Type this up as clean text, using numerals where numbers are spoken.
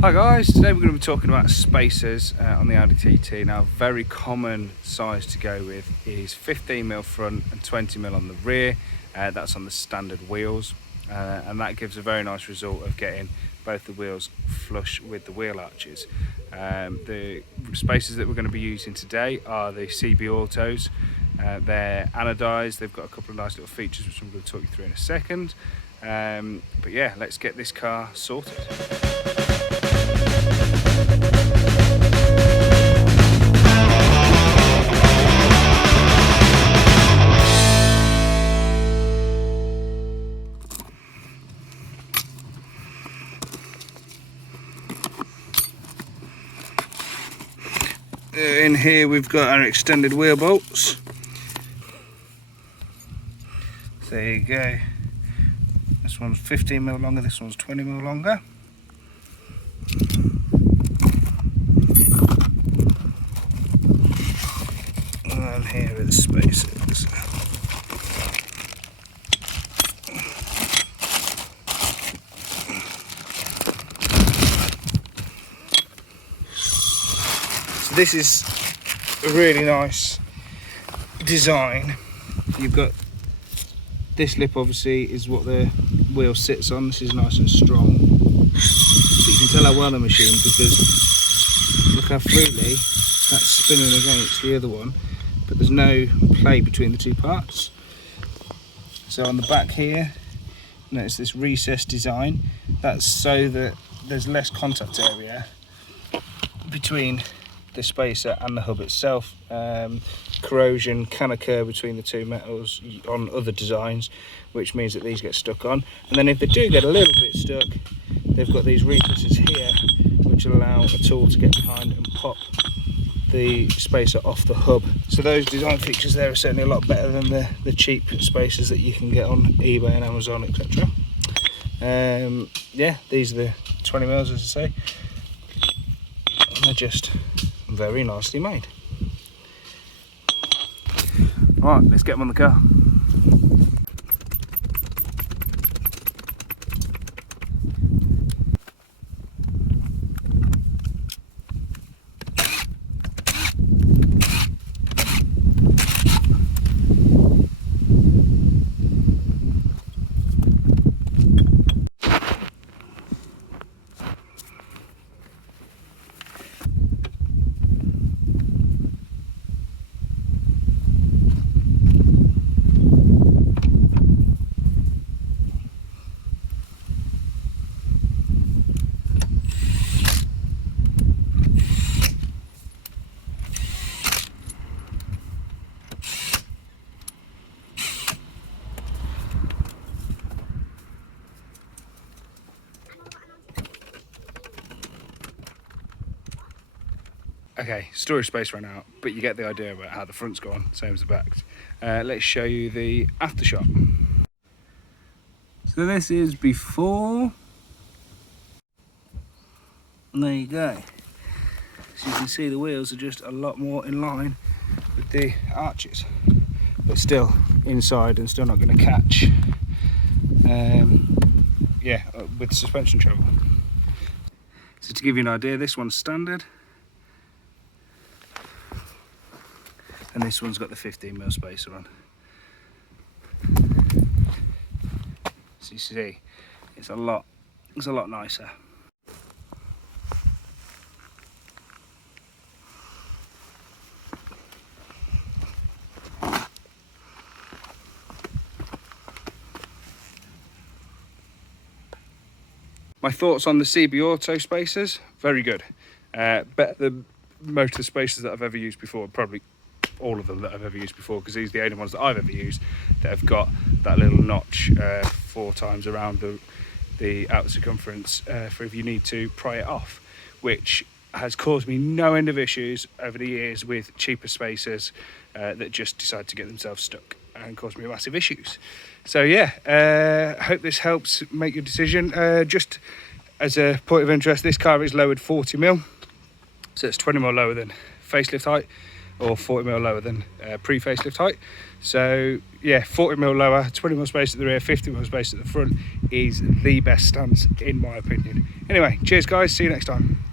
Hi guys, today we're going to be talking about spacers on the Audi TT. Now, very common size to go with is 15mm front and 20mm on the rear. That's on the standard wheels, and that gives a very nice result of getting both the wheels flush with the wheel arches. The spacers that we're going to be using today are the CB Autos. They're anodized. They've got a couple of nice little features which I'm going to talk you through in a second. But yeah, let's get this car sorted. In here we've got our extended wheel bolts. There you go. This one's 15mm longer, this one's 20mm longer. And here are the spacers. So this is a really nice design. You've got this lip, obviously, is what the wheel sits on. This is nice and strong. So you can tell how well they're machined because look how freely that's spinning against the other one, but there's no play between the two parts. So on the back here, notice this recessed design. That's so that there's less contact area between the spacer and the hub itself. Corrosion can occur between the two metals on other designs, which means that these get stuck on. And then if they do get a little bit stuck, they've got these recesses here which allow a tool to get behind and pop the spacer off the hub. So those design features there are certainly a lot better than the cheap spacers that you can get on eBay and Amazon, etc. Yeah, these are the 20mm, as I say, and they're just very nicely made. Right, let's get them on the car. Okay, storage space ran out, but you get the idea about how the front's gone, same as the back. Let's show you the aftershot. So this is before, and there you go. So you can see the wheels are just a lot more in line with the arches, but still inside and still not going to catch, yeah, with suspension trouble. So to give you an idea, this one's standard. And this one's got the 15mm spacer on. So you see, it's a lot nicer. My thoughts on the CB Auto spacers, very good. Better than most of the spacers that I've ever used before, probably all of them that I've ever used before, because these are the only ones that I've ever used that have got that little notch 4 times around the outer circumference for if you need to pry it off, which has caused me no end of issues over the years with cheaper spacers that just decide to get themselves stuck and cause me massive issues. So yeah, hope this helps make your decision. Just as a point of interest, this car is lowered 40mm, so it's 20mm lower than facelift height. or 40mm lower than pre-facelift height. So yeah, 40mm lower, 20mm space at the rear, 50mm space at the front is the best stance in my opinion. Anyway, cheers guys, see you next time.